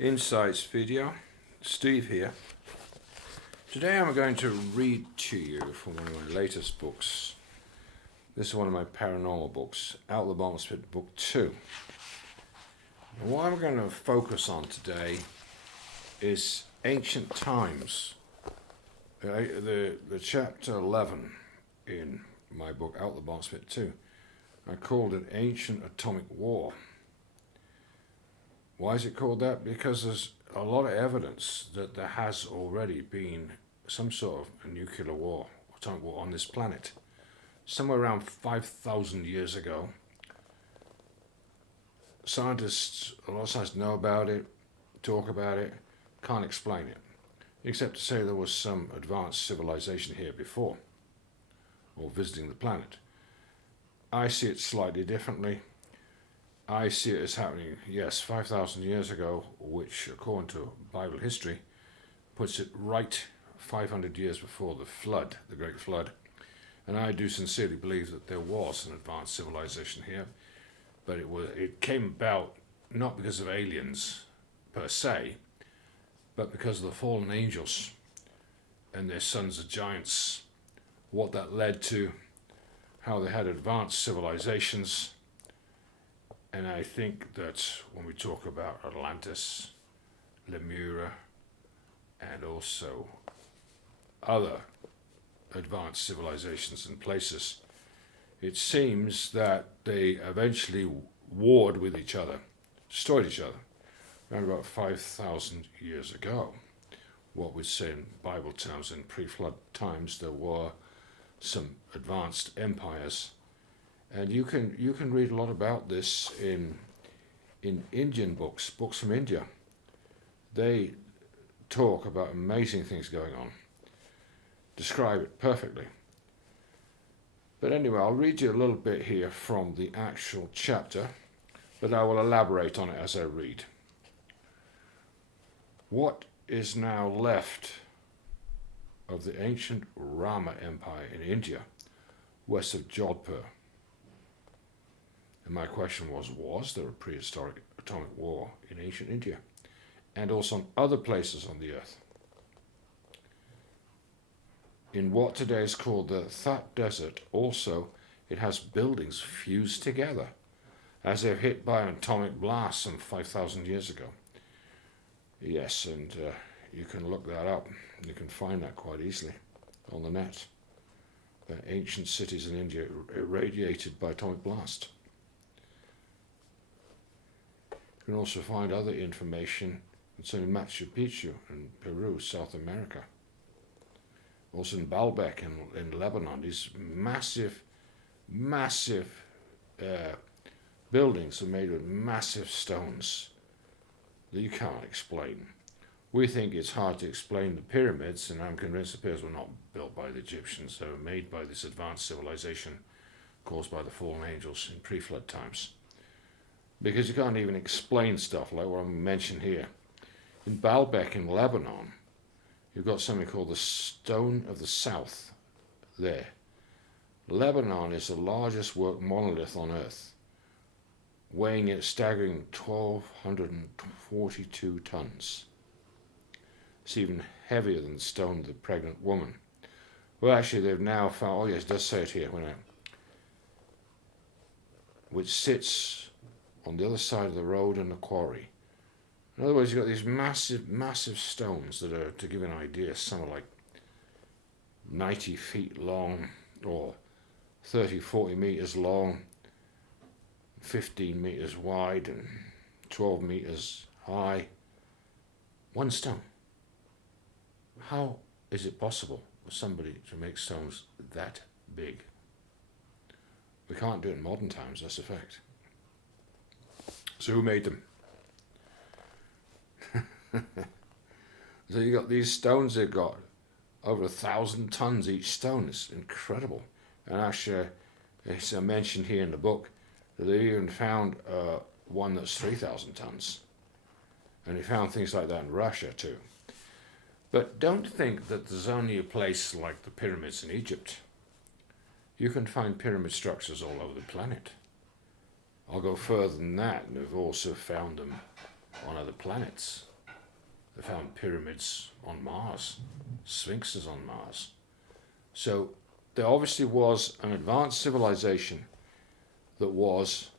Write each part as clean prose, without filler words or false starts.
Insights video. Steve here. Today I'm going to read to you from one of my latest books. This is one of my paranormal books, Out of the Bottomless Pit, Book 2. And what I'm going to focus on today is ancient times. The chapter 11 in my book, Out of the Bottomless Pit 2, I called it Ancient Atomic War. Why is it called that? Because there's a lot of evidence that there has already been some sort of a nuclear war, atomic war on this planet. Somewhere around 5,000 years ago. A lot of scientists know about it, talk about it, can't explain it. Except to say there was some advanced civilization here before, or visiting the planet. I see it slightly differently. I see it as happening, yes, 5,000 years ago, which, according to Bible history, puts it right 500 years before the flood, the Great Flood. And I do sincerely believe that there was an advanced civilization here, but it came about not because of aliens per se, but because of the fallen angels and their sons of giants, what that led to, how they had advanced civilizations. And I think that when we talk about Atlantis, Lemura, and also other advanced civilizations and places, it seems that they eventually warred with each other, destroyed each other, around about 5,000 years ago. What we say in Bible terms, in pre-flood times, there were some advanced empires. And you can read a lot about this in Indian books from India. They talk about amazing things going on, describe it perfectly. But anyway, I'll read you a little bit here from the actual chapter, but I will elaborate on it as I read. What is now left of the ancient Rama Empire in India, west of Jodhpur? And my question was there a prehistoric atomic war in ancient India and also in other places on the earth? In what today is called the That Desert, also it has buildings fused together as if hit by an atomic blast some 5,000 years ago. Yes, and you can look that up. You can find that quite easily on the net. The ancient cities in India irradiated by atomic blast. You can also find other information concerning Machu Picchu in Peru, South America. Also in Baalbek in Lebanon, these massive buildings are made with massive stones that you can't explain. We think it's hard to explain the pyramids, and I'm convinced the pyramids were not built by the Egyptians. They were made by this advanced civilization caused by the fallen angels in pre-flood times. Because you can't even explain stuff like what I'm mentioning here. In Baalbek in Lebanon, you've got something called the Stone of the South there. Lebanon is the largest worked monolith on earth, weighing a staggering 1,242 tons. It's even heavier than the stone of the pregnant woman. Well, actually, they've now found, oh yes, it does say it here, which sits on the other side of the road and the quarry. In other words, you've got these massive stones that are, to give you an idea, some are like 90 feet long, or 30, 40 meters long, 15 meters wide, and 12 meters high. One stone. How is it possible for somebody to make stones that big? We can't do it in modern times, that's a fact. So who made them? So you got these stones they've got over 1,000 tons each stone. It's incredible. And actually, it's mentioned here in the book that they even found one that's 3,000 tons. And they found things like that in Russia too. But don't think that there's only a place like the pyramids in Egypt. You can find pyramid structures all over the planet. I'll go further than that, and we've also found them on other planets. They found pyramids on Mars, sphinxes on Mars. So there obviously was an advanced civilization that was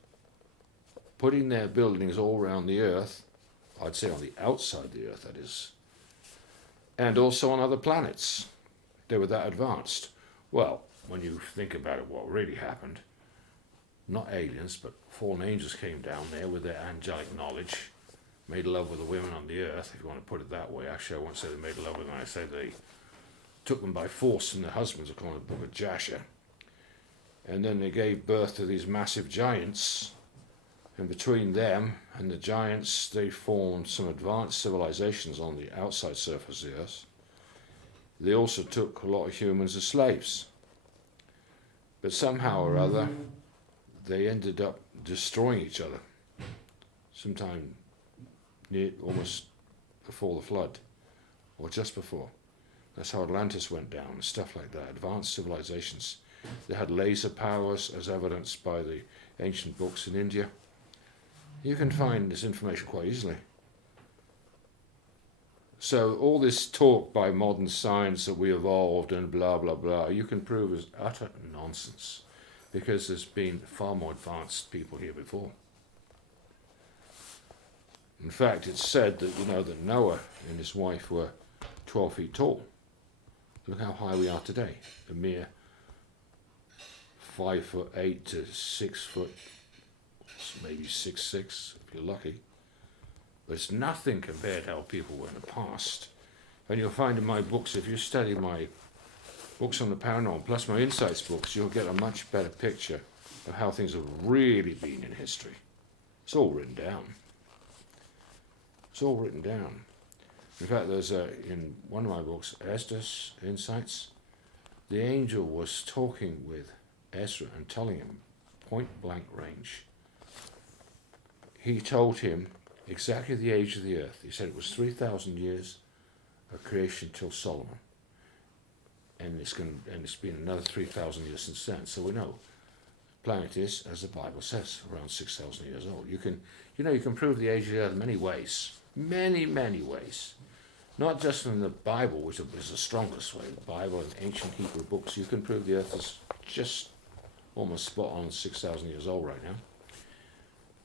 putting their buildings all around the earth, I'd say on the outside of the earth, that is, and also on other planets. They were that advanced. Well, when you think about it, what really happened, not aliens, but fallen angels came down there with their angelic knowledge, made love with the women on the earth, if you want to put it that way. Actually, I won't say they made love with them, I say they took them by force from their husbands, according to the book of Jasher. And then they gave birth to these massive giants, and between them and the giants, they formed some advanced civilizations on the outside surface of the earth. They also took a lot of humans as slaves. But somehow or other, they ended up destroying each other, sometime near, almost before the flood, or just before. That's how Atlantis went down, and stuff like that. Advanced civilizations. They had laser powers, as evidenced by the ancient books in India. You can find this information quite easily. So all this talk by modern science that we evolved and blah, blah, blah, you can prove is utter nonsense, because there's been far more advanced people here before. In fact, it's said that, that Noah and his wife were 12 feet tall. Look how high we are today, a mere 5'8" to 6 foot, maybe 6'6", if you're lucky. But it's nothing compared to how people were in the past. And you'll find in my books, if you study my books on the paranormal, plus my insights books, you'll get a much better picture of how things have really been in history. It's all written down. It's all written down. In fact, there's in one of my books, Esther's Insights, the angel was talking with Ezra and telling him, point blank range. He told him exactly the age of the earth. He said it was 3,000 years of creation till Solomon. And it's been another 3,000 years since then. So we know the planet is, as the Bible says, around 6,000 years old. You can prove the age of the earth in many ways. Many, many ways. Not just from the Bible, which is the strongest way. The Bible and ancient Hebrew books, you can prove the earth is just almost spot on 6,000 years old right now.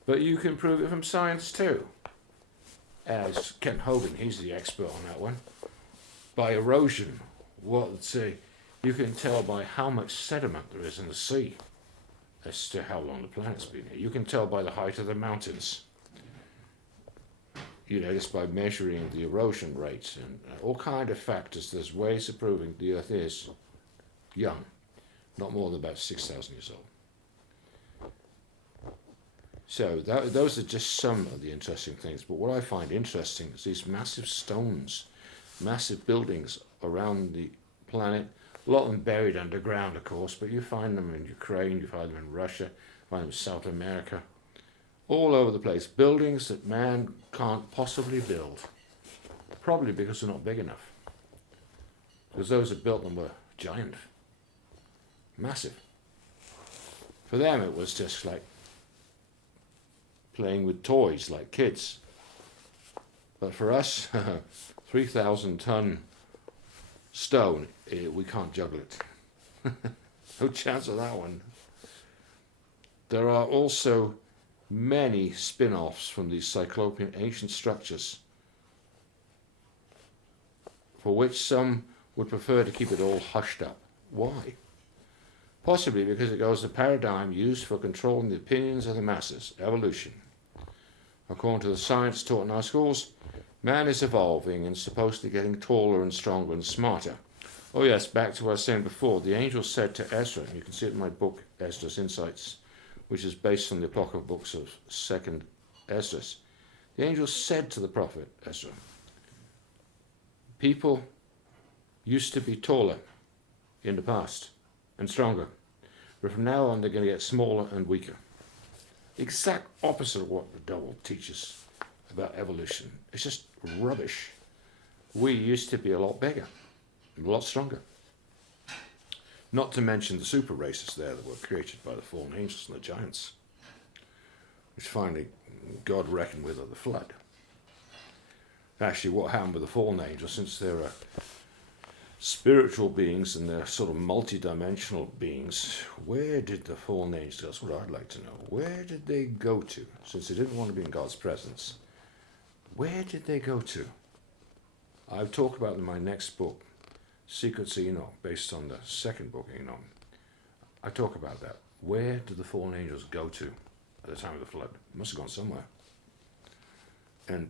But you can prove it from science too. As Ken Hogan, he's the expert on that one. By erosion, you can tell by how much sediment there is in the sea as to how long the planet's been here. You can tell by the height of the mountains. Just by measuring the erosion rates and all kind of factors. There's ways of proving the Earth is young, not more than about 6,000 years old. So those are just some of the interesting things. But what I find interesting is these massive stones, massive buildings around the planet, a lot of them buried underground, of course, but you find them in Ukraine, you find them in Russia, you find them in South America, all over the place. Buildings that man can't possibly build, probably because they're not big enough. Because those that built them were giant, massive. For them it was just like playing with toys like kids. But for us, 3,000-ton stone, we can't juggle it. No chance of that one. There are also many spin-offs from these cyclopean ancient structures, for which some would prefer to keep it all hushed up. Why? Possibly because it goes to the paradigm used for controlling the opinions of the masses, evolution. According to the science taught in our schools, man is evolving and supposedly getting taller and stronger and smarter. Oh yes, back to what I was saying before, the angel said to Ezra, and you can see it in my book, Ezra's Insights, which is based on the apocryphal books of 2nd Ezra. The angel said to the prophet Ezra, people used to be taller in the past and stronger, but from now on they're going to get smaller and weaker. The exact opposite of what the devil teaches about evolution. It's just rubbish. We used to be a lot bigger, a lot stronger. Not to mention the super races there that were created by the fallen angels and the giants, which finally God reckoned with at the flood. actually what happened with the fallen angels, since there are spiritual beings and they're sort of multi-dimensional beings. Where did the fallen angels go? That's what I'd like to know. Where did they go to? Since they didn't want to be in God's presence, where did they go to? I'll talk about in my next book, Secrets of Enoch, based on the second book, Enoch. I talk about that. Where did the fallen angels go to at the time of the flood? They must have gone somewhere. And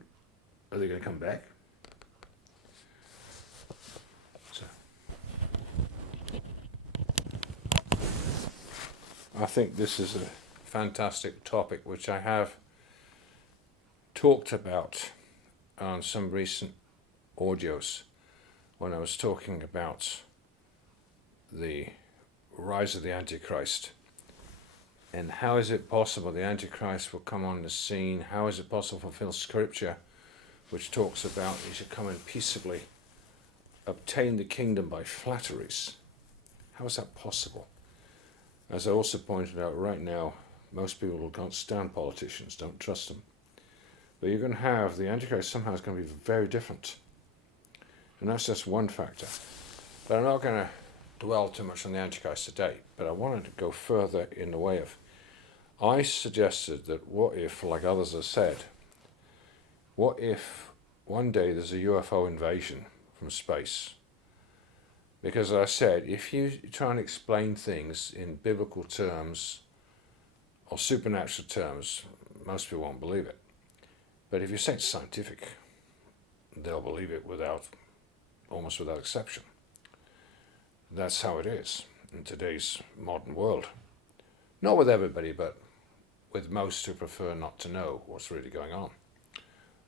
are they going to come back? So, I think this is a fantastic topic which I have talked about on some recent audios when I was talking about the rise of the Antichrist. And how is it possible the Antichrist will come on the scene? How is it possible to fulfill Scripture, which talks about he should come in peaceably, obtain the kingdom by flatteries? How is that possible? As I also pointed out, right now, most people can't stand politicians, don't trust them. But you're going to have, the Antichrist somehow is going to be very different. And that's just one factor. But I'm not going to dwell too much on the Antichrist today, but I wanted to go further in the way of, I suggested that what if, like others have said, what if one day there's a UFO invasion from space? Because as I said, if you try and explain things in biblical terms or supernatural terms, most people won't believe it. But if you say it's scientific, they'll believe it almost without exception. That's how it is in today's modern world. Not with everybody, but with most who prefer not to know what's really going on,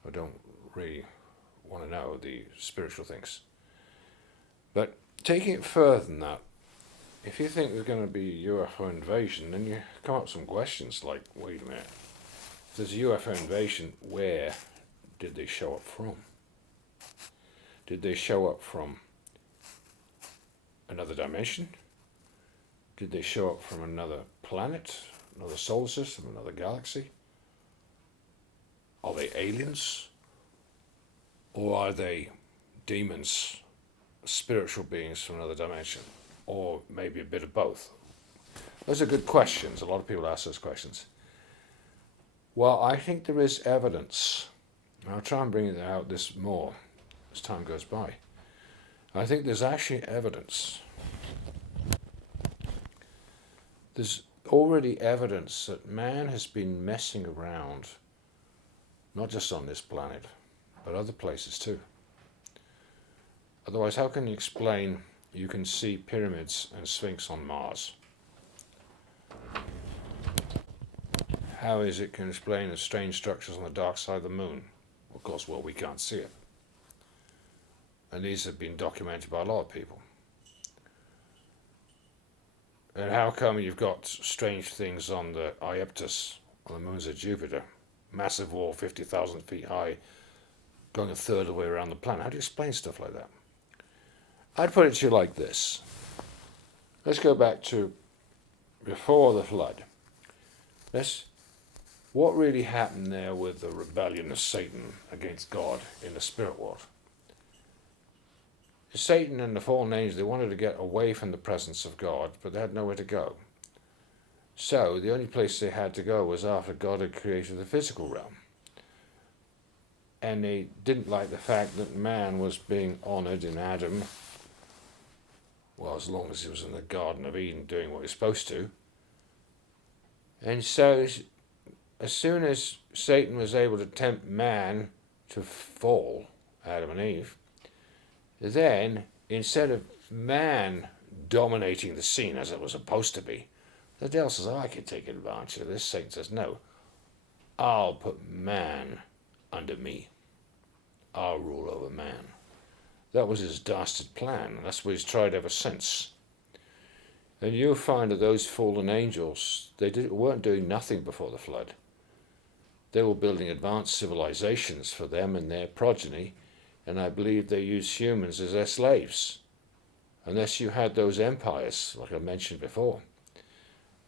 or don't really want to know the spiritual things. But taking it further than that, if you think there's going to be a UFO invasion, then you come up with some questions like, wait a minute, if there's a UFO invasion, where did they show up from? Did they show up from another dimension? Did they show up from another planet, another solar system, another galaxy? Are they aliens? Or are they demons, spiritual beings from another dimension? Or maybe a bit of both? Those are good questions. A lot of people ask those questions. Well, I think there is evidence. I'll try and bring it out this more as time goes by. I think there's actually evidence. There's already evidence that man has been messing around, not just on this planet, but other places too. Otherwise, how can you explain you can see pyramids and sphinx on Mars? How is it can explain the strange structures on the dark side of the moon? Of course, well, we can't see it. And these have been documented by a lot of people. And how come you've got strange things on the Iaptus, on the moons of Jupiter, massive wall 50,000 feet high, going a third of the way around the planet? How do you explain stuff like that? I'd put it to you like this. Let's go back to before the flood. What really happened there with the rebellion of Satan against God in the spirit world? Satan and the fallen angels, they wanted to get away from the presence of God, but they had nowhere to go. So the only place they had to go was after God had created the physical realm. And they didn't like the fact that man was being honoured in Adam, well, as long as he was in the Garden of Eden doing what he was supposed to. And so as soon as Satan was able to tempt man to fall, Adam and Eve, then instead of man dominating the scene as it was supposed to be, the devil says, I can take advantage of this. Satan says, no, I'll put man under me. I'll rule over man. That was his dastard plan, and that's what he's tried ever since. And you'll find that those fallen angels, weren't doing nothing before the flood. They were building advanced civilizations for them and their progeny, and I believe they used humans as their slaves, unless you had those empires, like I mentioned before.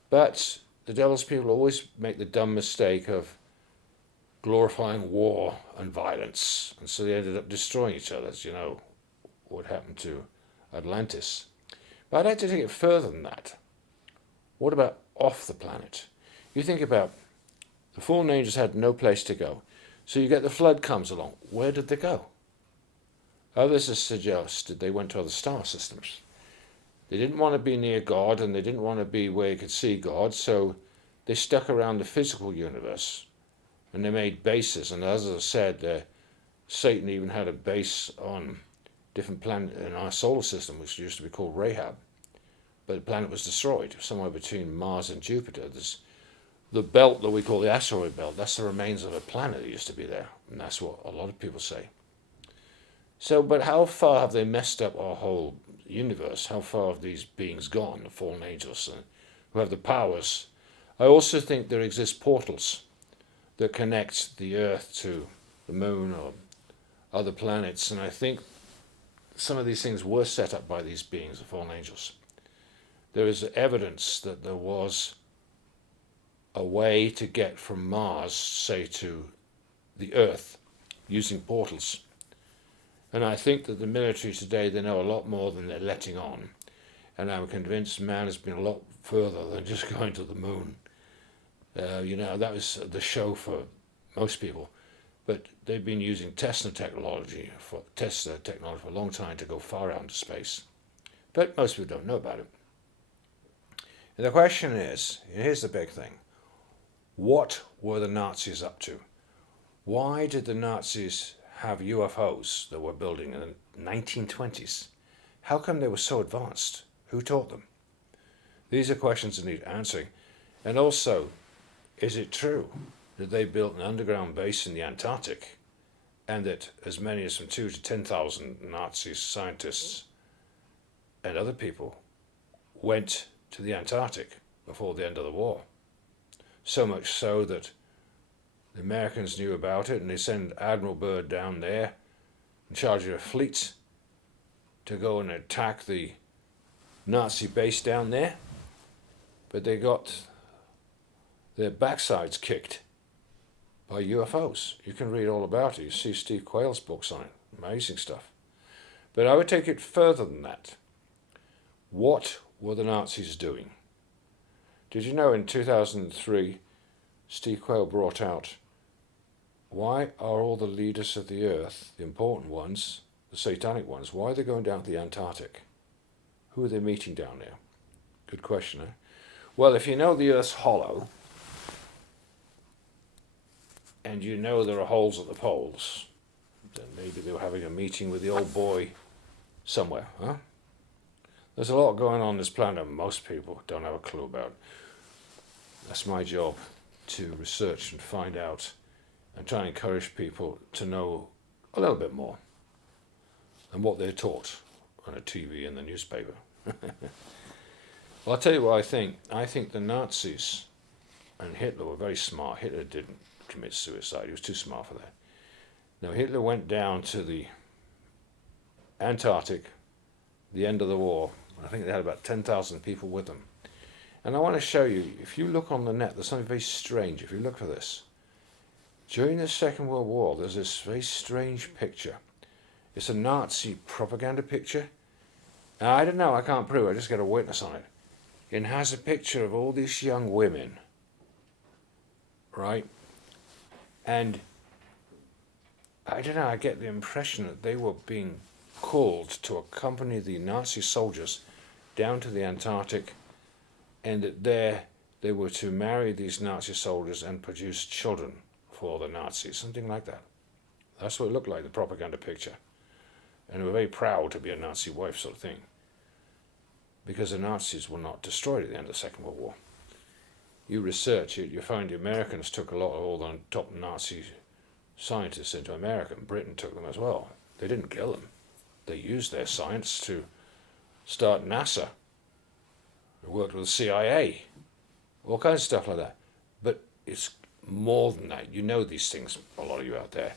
But the devil's people always make the dumb mistake of glorifying war and violence. And so they ended up destroying each other, as you know what happened to Atlantis. But I'd like to take it further than that. What about off the planet? You think about the fallen angels had no place to go. So you get the flood comes along. Where did they go? Others have suggested they went to other star systems. They didn't want to be near God, and they didn't want to be where you could see God, so they stuck around the physical universe, and they made bases. And as I said, Satan even had a base on different planet in our solar system, which used to be called Rahab. But the planet was destroyed, somewhere between Mars and Jupiter. There's the belt that we call the asteroid belt. That's the remains of a planet that used to be there, and that's what a lot of people say. So, but how far have they messed up our whole universe? How far have these beings gone, the fallen angels, who have the powers? I also think there exist portals that connect the Earth to the Moon or other planets, and I think some of these things were set up by these beings, the fallen angels. There is evidence that there was a way to get from Mars, say, to the Earth using portals. And I think that the military today, they know a lot more than they're letting on. And I'm convinced man has been a lot further than just going to the moon. That was the show for most people. But they've been using Tesla technology for a long time to go far out into space. But most people don't know about it. And the question is, and here's the big thing, what were the Nazis up to? Why did the Nazis have UFOs that were building in the 1920s? How come they were so advanced? Who taught them? These are questions that need answering. And also, is it true that they built an underground base in the Antarctic and that as many as from 2,000 to 10,000 Nazi scientists and other people went to the Antarctic before the end of the war? So much so that the Americans knew about it, and they sent Admiral Byrd down there in charge of a fleet to go and attack the Nazi base down there. But they got their backsides kicked by UFOs. You can read all about it. You see Steve Quayle's books on it. Amazing stuff. But I would take it further than that. What were the Nazis doing? Did you know in 2003, Steve Quayle brought out, why are all the leaders of the earth, the important ones, the satanic ones, why are they going down to the Antarctic? Who are they meeting down there? Good question, eh? Well, if you know the earth's hollow, and you know there are holes at the poles, then maybe they were having a meeting with the old boy somewhere, huh? There's a lot going on this planet most people don't have a clue about. That's my job, to research and find out and try and encourage people to know a little bit more than what they're taught on a TV and the newspaper. Well, I'll tell you what I think. I think the Nazis and Hitler were very smart. Hitler didn't commit suicide. He was too smart for that. Now, Hitler went down to the Antarctic, the end of the war. I think they had about 10,000 people with them. And I want to show you, if you look on the net, there's something very strange. If you look for this, during the Second World War, there's this very strange picture. It's a Nazi propaganda picture. And I don't know, I can't prove it, I just got a witness on it. It has a picture of all these young women, right? And I don't know, I get the impression that they were being called to accompany the Nazi soldiers down to the Antarctic, and that there they were to marry these Nazi soldiers and produce children for the Nazis, something like that. That's what it looked like, the propaganda picture. And they were very proud to be a Nazi wife, sort of thing, because the Nazis were not destroyed at the end of the Second World War. You research it, you find the Americans took a lot of all the top Nazi scientists into America, and Britain took them as well. They didn't kill them. They used their science to start NASA. They worked with the CIA, all kinds of stuff like that. But it's more than that. You know these things, a lot of you out there.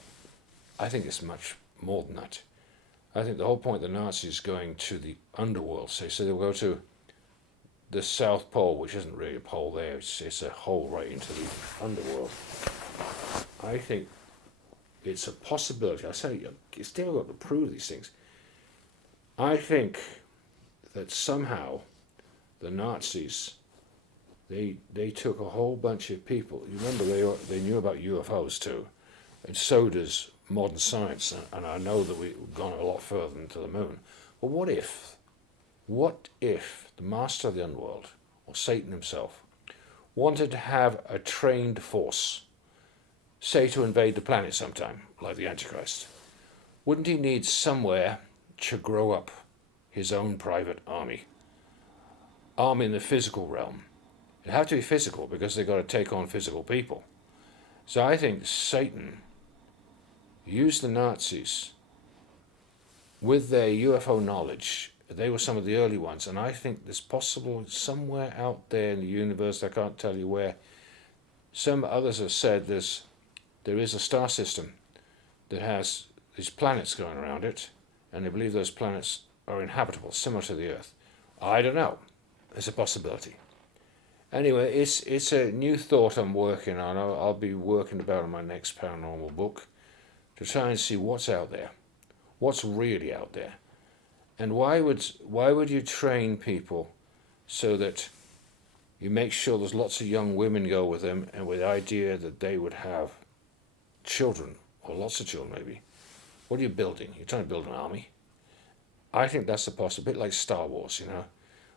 I think it's much more than that. I think the whole point of the Nazis going to the underworld, so they'll go to the South Pole, which isn't really a pole there, it's a hole right into the underworld. I think it's a possibility. I say it's difficult to prove these things. I think that somehow the Nazis, they took a whole bunch of people. You remember they knew about UFOs too, and so does modern science. And I know that we've gone a lot further than to the moon. But what if the master of the underworld, or Satan himself, wanted to have a trained force, say to invade the planet sometime, like the Antichrist? Wouldn't he need somewhere to grow up his own private army? Army in the physical realm. It'd have to be physical because they've got to take on physical people. So I think Satan used the Nazis with their UFO knowledge. They were some of the early ones, and I think there's possible somewhere out there in the universe, I can't tell you where. Some others have said there is a star system that has these planets going around it, and they believe those planets are inhabitable, similar to the Earth. I don't know. It's a possibility. Anyway, it's a new thought I'm working on. I'll be working about in my next paranormal book to try and see what's out there, what's really out there, and why would you train people so that you make sure there's lots of young women go with them, and with the idea that they would have children, or lots of children maybe. What are you building? You're trying to build an army. I think that's a possibility, a bit like Star Wars,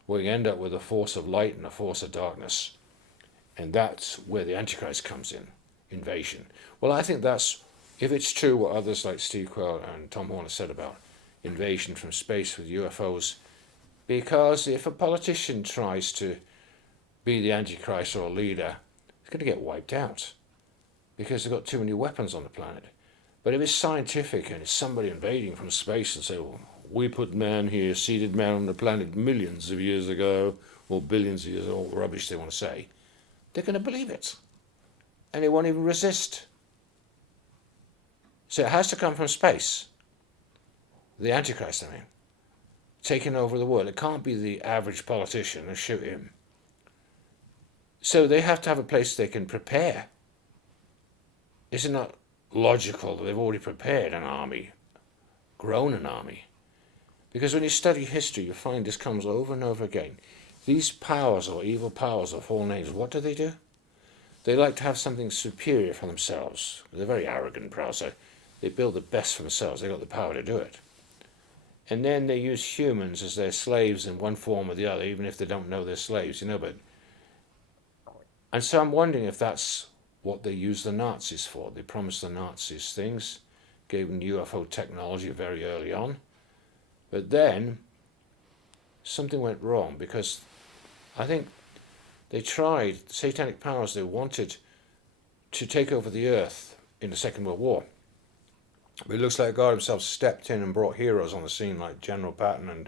where you end up with a force of light and a force of darkness. And that's where the Antichrist comes in, invasion. Well, I think that's, if it's true what others like Steve Quayle and Tom Horner said about invasion from space with UFOs, because if a politician tries to be the Antichrist or a leader, he's going to get wiped out because they've got too many weapons on the planet. But if it's scientific and it's somebody invading from space and say, well, we put man here, seeded man on the planet millions of years ago, or billions of years, all the rubbish they want to say, they're going to believe it. And they won't even resist. So it has to come from space. The Antichrist, I mean, taking over the world. It can't be the average politician and shoot him. So they have to have a place they can prepare. Is it not logical that they've already prepared an army, grown an army? Because when you study history, you find this comes over and over again. These powers, or evil powers, or fallen angels, what do? They like to have something superior for themselves. They're very arrogant and proud, so they build the best for themselves. They've got the power to do it. And then they use humans as their slaves in one form or the other, even if they don't know they're slaves, but... And so I'm wondering if that's what they use the Nazis for. They promised the Nazis things, gave them UFO technology very early on. But then something went wrong, because I think they tried, satanic powers, they wanted to take over the earth in the Second World War. But it looks like God himself stepped in and brought heroes on the scene like General Patton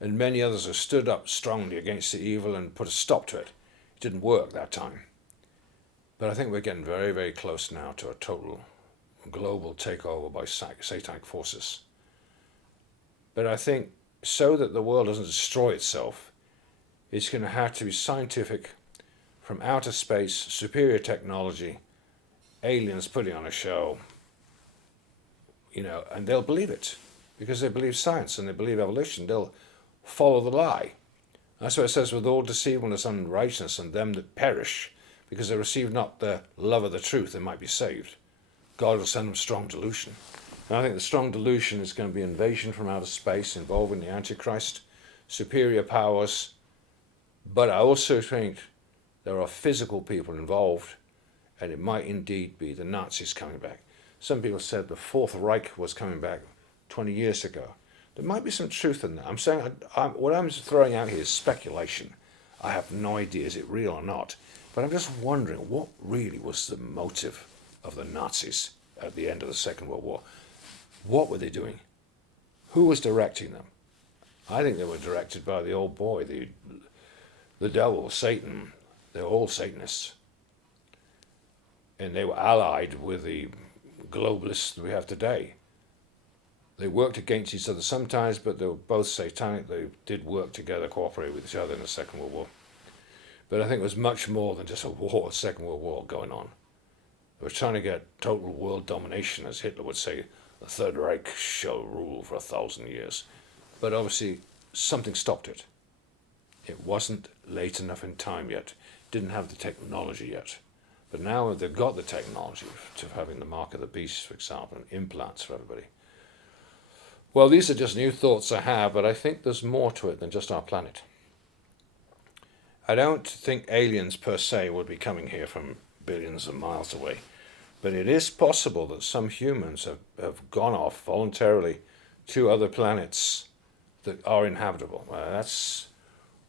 and many others have stood up strongly against the evil and put a stop to it. It didn't work that time. But I think we're getting very, very close now to a total global takeover by satanic forces. But I think so that the world doesn't destroy itself, it's going to have to be scientific, from outer space, superior technology, aliens putting on a show, and they'll believe it because they believe science and they believe evolution. They'll follow the lie. That's what it says, with all deceivableness and unrighteousness, and them that perish, because they receive not the love of the truth, they might be saved. God will send them strong delusion. And I think the strong delusion is going to be invasion from outer space involving the Antichrist, superior powers. But I also think there are physical people involved, and it might indeed be the Nazis coming back. Some people said the Fourth Reich was coming back 20 years ago. There might be some truth in that. I'm saying, what I'm throwing out here is speculation. I have no idea, is it real or not? But I'm just wondering, what really was the motive of the Nazis at the end of the Second World War? What were they doing? Who was directing them? I think they were directed by the old boy, the devil, Satan. They were all Satanists. And they were allied with the globalists that we have today. They worked against each other sometimes, but they were both satanic. They did work together, cooperate with each other in the Second World War. But I think it was much more than just a war, Second World War going on. We're trying to get total world domination, as Hitler would say. The Third Reich shall rule for 1,000 years. But obviously, something stopped it. It wasn't late enough in time yet. Didn't have the technology yet. But now they've got the technology to having the mark of the beast, for example, and implants for everybody. Well, these are just new thoughts I have, but I think there's more to it than just our planet. I don't think aliens per se would be coming here from billions of miles away. But it is possible that some humans have gone off voluntarily to other planets that are inhabitable. That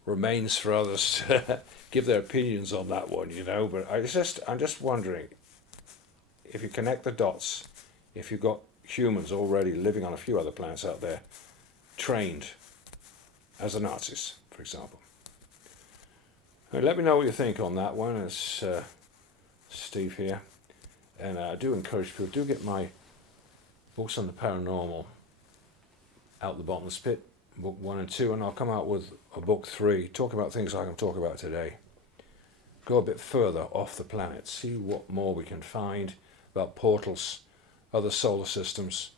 remains for others to give their opinions on that one, But I'm just wondering, if you connect the dots, if you've got humans already living on a few other planets out there, trained as the Nazis, for example. Let me know what you think on that one. It's Steve here. And I do encourage people, do get my books on the paranormal out the bottomless pit, book 1 and 2, and I'll come out with a book 3, talk about things like I'm talking about today. Go a bit further off the planet, see what more we can find about portals, other solar systems,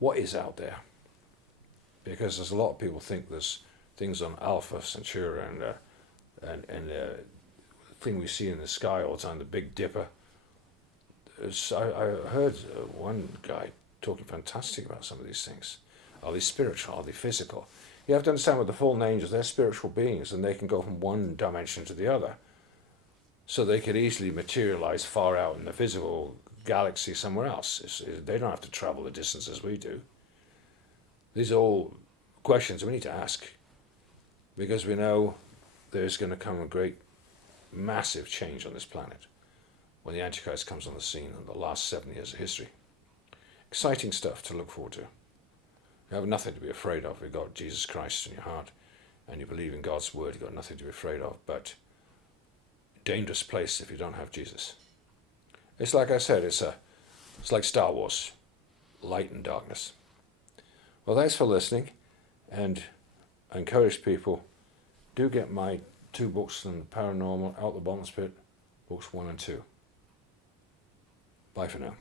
what is out there. Because there's a lot of people think there's things on Alpha Centauri and the thing we see in the sky all the time, the Big Dipper. I heard one guy talking fantastic about some of these things. Are they spiritual? Are they physical? You have to understand with the fallen angels, they're spiritual beings and they can go from one dimension to the other. So they could easily materialize far out in the physical galaxy somewhere else. They don't have to travel the distances we do. These are all questions we need to ask, because we know there's going to come a great, massive change on this planet when the Antichrist comes on the scene in the last 7 years of history. Exciting stuff to look forward to. You have nothing to be afraid of. You've got Jesus Christ in your heart and you believe in God's word. You've got nothing to be afraid of, but dangerous place if you don't have Jesus. It's like I said, it's like Star Wars, light and darkness. Well, thanks for listening, and I encourage people, do get my 2 books on the paranormal, Out the Bottomless Pit, books 1 and 2. Bye for now.